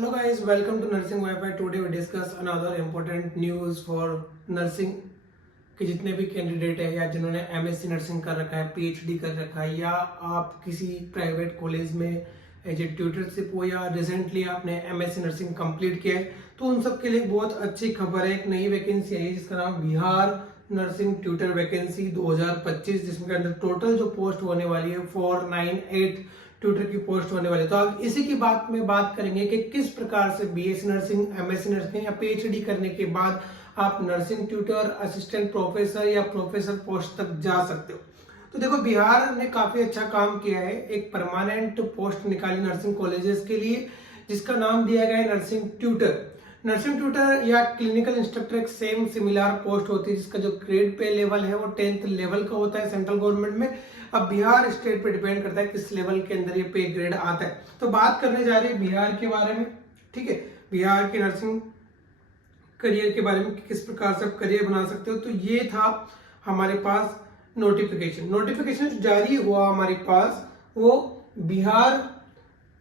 Hello guys, welcome to Nursing Wi-Fi. Today we discuss another important news for nursing कि जितने भी candidate है या जिन्होंने एमएससी नर्सिंग कर रखा है, पीएचडी कर रखा है, या आप किसी प्राइवेट कॉलेज में एज ए ट्यूटरशिप हो या रिसेंटली आपने एमएससी नर्सिंग कंप्लीट किया है, तो उन सब के लिए बहुत अच्छी खबर है। एक नई वैकेंसी आई जिसका नाम बिहार नर्सिंग ट्यूटर वैकेंसी 2025, जिसमें अंदर टोटल जो पोस्ट होने वाली है 498 ट्यूटर की पोस्ट होने वाली है। तो अब इसी की बात करेंगे कि किस प्रकार से बीएससी नर्सिंग, एमएससी नर्सिंग या पीएचडी करने के बाद आप नर्सिंग ट्यूटर, असिस्टेंट प्रोफेसर या प्रोफेसर पोस्ट तक जा सकते हो। तो देखो, बिहार ने काफी अच्छा काम किया है। एक परमानेंट पोस्ट निकाली नर्सिंग कॉलेजेस के लिए जिसका नाम दिया गया है नर्सिंग ट्यूटर। नर्सिंग ट्यूटर या क्लिनिकल इंस्ट्रक्टर एक सेम सिमिलर पोस्ट होती है जिसका जो ग्रेड पे लेवल है वो 10th लेवल का होता है सेंट्रल गवर्नमेंट में। अब बिहार स्टेट पे डिपेंड करता है किस लेवल के अंदर ये पे ग्रेड आता है। तो बात करने जा रहे हैं बिहार के बारे में, ठीक है, बिहार के नर्सिंग करियर के बारे में, किस प्रकार से आप करियर बना सकते हो। तो ये था हमारे पास नोटिफिकेशन जारी हुआ हमारे पास, वो बिहार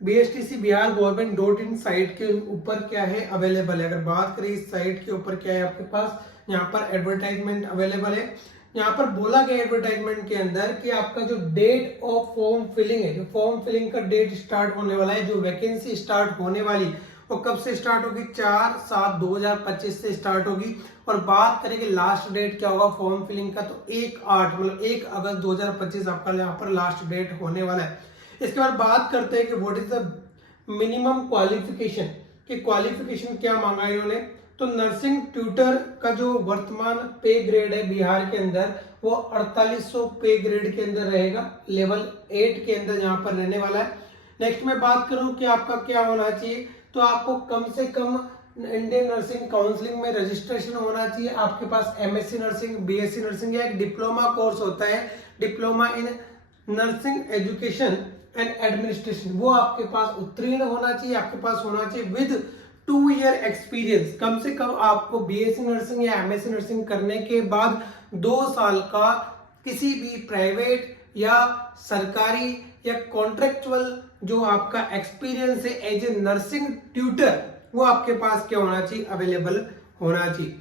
BSTC बिहार गवर्नमेंट.in साइट के ऊपर क्या है अवेलेबल है। अगर बात करें इस साइट के ऊपर क्या है आपके पास, यहाँ पर एडवर्टाइजमेंट अवेलेबल है। यहाँ पर बोला गया एडवर्टाइजमेंट के अंदर कि आपका जो डेट ऑफ फॉर्म फिलिंग है, जो फॉर्म फिलिंग का डेट स्टार्ट होने वाला है, जो वैकेंसी स्टार्ट होने वाली वो कब से स्टार्ट होगी, 4/7/2025 से स्टार्ट होगी। और बात करें कि लास्ट डेट क्या होगा फॉर्म फिलिंग का, तो 1 अगस्त 2025 आपका यहाँ पर लास्ट डेट होने वाला है। इसके बाद बात करते हैं कि what is the minimum qualification, कि क्वालिफिकेशन क्या मांगा है इन्होंने। तो नर्सिंग ट्यूटर का जो वर्तमान पे ग्रेड है बिहार के अंदर वो 4800 पे ग्रेड के अंदर रहेगा, लेवल 8 के अंदर यहाँ पर रहने वाला है। नेक्स्ट मैं बात करूं कि आपका क्या होना चाहिए, तो आपको कम से कम इंडियन नर्सिंग काउंसिलिंग में रजिस्ट्रेशन होना चाहिए। आपके पास एमएससी नर्सिंग, बीएससी नर्सिंग या एक डिप्लोमा कोर्स होता है, diploma in nursing education and administration, वो आपके पास उत्तीर्ण होना चाहिए। आपके पास होना चाहिए विद 2 ईयर एक्सपीरियंस। कम से कम आपको बीएससी नर्सिंग या एमएससी नर्सिंग करने के बाद 2 साल का किसी भी प्राइवेट या सरकारी या कॉन्ट्रेक्चुअल जो आपका एक्सपीरियंस है एज ए नर्सिंग ट्यूटर, वो आपके पास क्या होना चाहिए, अवेलेबल होना चाहिए।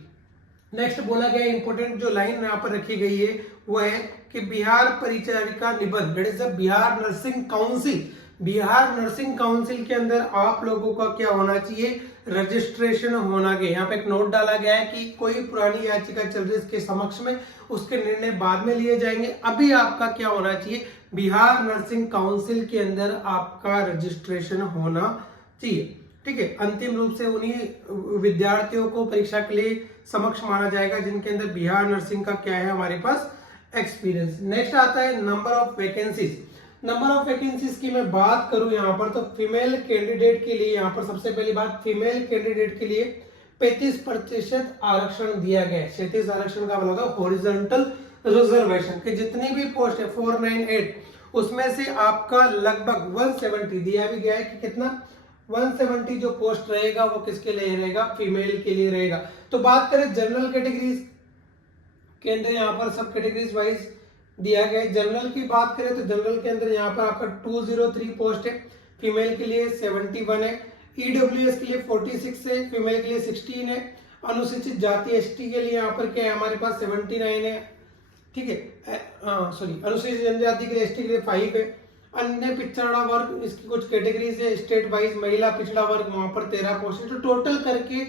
नेक्स्ट बोला गया इंपॉर्टेंट जो लाइन यहाँ पर रखी गई है वो है कि बिहार परिचारिका निबंध, that is the Bihar nursing council. Bihar nursing council के अंदर आप लोगों का क्या होना चाहिए, रजिस्ट्रेशन होना चाहिए। यहाँ पे एक नोट डाला गया है कि कोई पुरानी याचिका चल रही है इसके समक्ष में, उसके निर्णय बाद में लिए जाएंगे। अभी आपका क्या होना चाहिए, बिहार नर्सिंग काउंसिल के अंदर आपका रजिस्ट्रेशन होना चाहिए, ठीक है। अंतिम रूप से उन्हीं विद्यार्थियों को परीक्षा के लिए समक्ष माना जाएगा जिनके अंदर बिहार नर्सिंग का क्या है हमारे पास एक्सपीरियंस। नेक्स्ट आता है number of vacancies. Number of vacancies की मैं बात करूं यहाँ पर, तो फीमेल कैंडिडेट के लिए यहाँ पर सबसे पहली बात, फीमेल कैंडिडेट के लिए 35% आरक्षण दिया गया है। 37 आरक्षण का मतलब होगा हॉरिजॉन्टल रिजर्वेशन, कि जितनी भी पोस्ट है 498 उसमें से आपका लगभग 170 दिया भी गया है कि कितना 170 जो पोस्ट रहेगा वो किसके लिए रहेगा, फीमेल के लिए रहेगा। तो बात करें जनरल कैटेगरीज के अंदर, यहाँ पर सब कैटेगरीज वाइज दिया गया है। जनरल की बात करें तो जनरल के अंदर यहाँ पर आपका 203 पोस्ट है, फीमेल के लिए 71 है, ईडब्ल्यूएस के लिए 46 है, फीमेल के लिए 16 है, अनुसूचित जाति एसटी के लिए यहाँ पर क्या है हमारे पास 79 है, ठीक है, अनुसूचित जनजाति के लिए एसटी के लिए 5 है, अन्य पिछड़ा वर्ग इसकी कुछ कैटेगरीज है, स्टेट वाइज महिला पिछड़ा वर्ग वहां पर 13 पोस्ट है। तो टोटल करके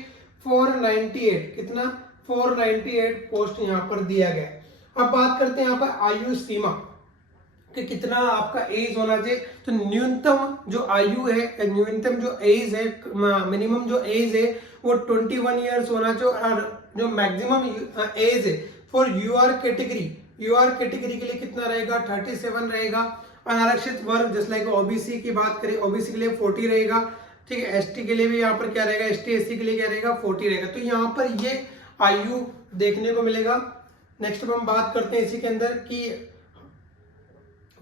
498, कितना 498 पोस्ट यहाँ पर दिया गया है। अब बात करते हैं यहाँ पर आयु सीमा कि कितना आपका एज होना चाहिए। तो न्यूनतम जो आयु है, न्यूनतम जो एज है, मिनिमम जो एज है वो 21 ईयर्स होना चाहिए, और जो मैक्सिमम एज है फॉर यूआर कैटेगरी के लिए कितना रहेगा, 37 रहेगा। अनारक्षित वर्ग जैसे लाइक ओबीसी की बात करें, ओबीसी के लिए 40 रहेगा, ठीक है। एसटी के लिए भी यहाँ पर क्या रहेगा, एसटी एससी के लिए क्या रहेगा 40 रहेगा। तो यहाँ पर ये आयु देखने को मिलेगा। नेक्स्ट हम बात करते हैं इसी के अंदर कि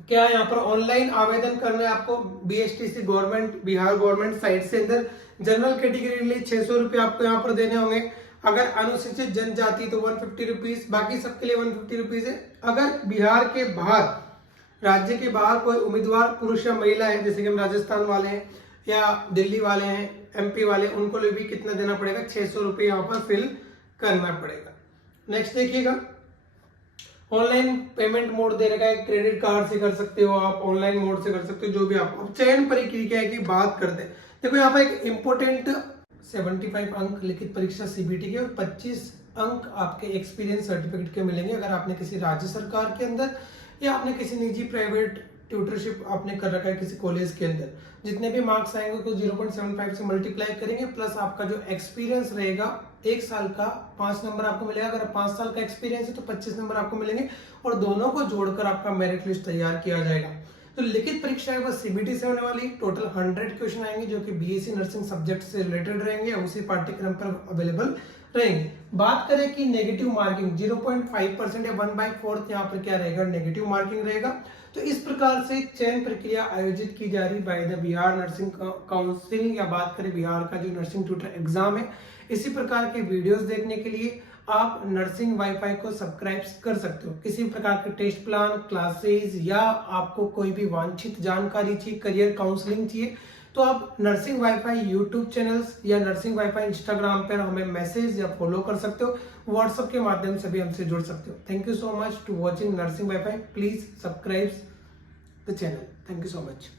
क्या यहाँ पर ऑनलाइन आवेदन करना है आपको BSTC government, Bihar government site से अंदर। जनरल कैटेगरी के लिए 600 रुपये आपको यहाँ पर देने होंगे। अगर अनुसूचित जनजाति तो 150 रुपीज, बाकी सबके लिए 150 रुपीज है। अगर बिहार के बाहर, राज्य के बाहर कोई उम्मीदवार पुरुष या महिला है, जैसे कि हम राजस्थान वाले हैं या दिल्ली वाले हैं, MP वाले, उनको भी कितना देना पड़ेगा, 600 रुपये यहाँ पर फिल करना पड़ेगा। नेक्स्ट देखिएगा, ऑनलाइन पेमेंट मोड दे रखा है, क्रेडिट कार्ड से कर सकते हो आप, ऑनलाइन मोड से कर सकते हो, जो भी आप। अब चयन प्रक्रिया की बात करते हैं, देखो यहाँ पर एक इम्पोर्टेंट 75 अंक लिखित परीक्षा CBT के और 25 अंक आपके एक्सपीरियंस सर्टिफिकेट के मिलेंगे अगर आपने किसी राज्य सरकार के अंदर या आपने किसी निजी प्राइवेट ट्यूटरशिप आपने कर रखा है किसी कॉलेज के अंदर। जितने भी मार्क्स आएंगे उसको 0.75 से मल्टीप्लाई करेंगे, प्लस आपका जो एक्सपीरियंस रहेगा 1 साल का 5 नंबर आपको मिलेगा। अगर 5 साल का एक्सपीरियंस है तो 25 नंबर आपको मिलेंगे और दोनों को जोड़कर आपका मेरिट लिस्ट तैयार किया जाएगा। तो लिखित परीक्षा है वो CBT से होने वाली, टोटल 100 क्वेश्चन आएंगे जो कि BSc नर्सिंग सब्जेक्ट से रिलेटेड रहेंगे, उसी पाठ्यक्रम पर अवेलेबल रहेंगे। बात करें कि नेगेटिव मार्किंग 0.5% या 1/4 यहाँ पर क्या रहेगा, नेगेटिव मार्किंग रहेगा। तो इस प्रकार से चयन प्रक्रिया आयोजित की जा रही by the Bihar nursing council, या बात करें बिहार का जो नर्सिंग ट्यूटर एग्जाम है। इसी प्रकार के वीडियोस देखने के लिए आप नर्सिंग वाईफाई को सब्सक्राइब कर सकते हो। किसी प्रकार के टेस्ट प्लान, क्लासेस या आपको कोई भी वांछित जानकारी चाहिए, करियर काउंसलिंग चाहिए, तो आप नर्सिंग वाईफाई यूट्यूब चैनल्स या नर्सिंग वाईफाई इंस्टाग्राम पर हमें मैसेज या फॉलो कर सकते हो। व्हाट्सएप के माध्यम से भी हमसे जुड़ सकते हो। Thank you so much to watching nursing WiFi. Please subscribe the channel. Thank you so much.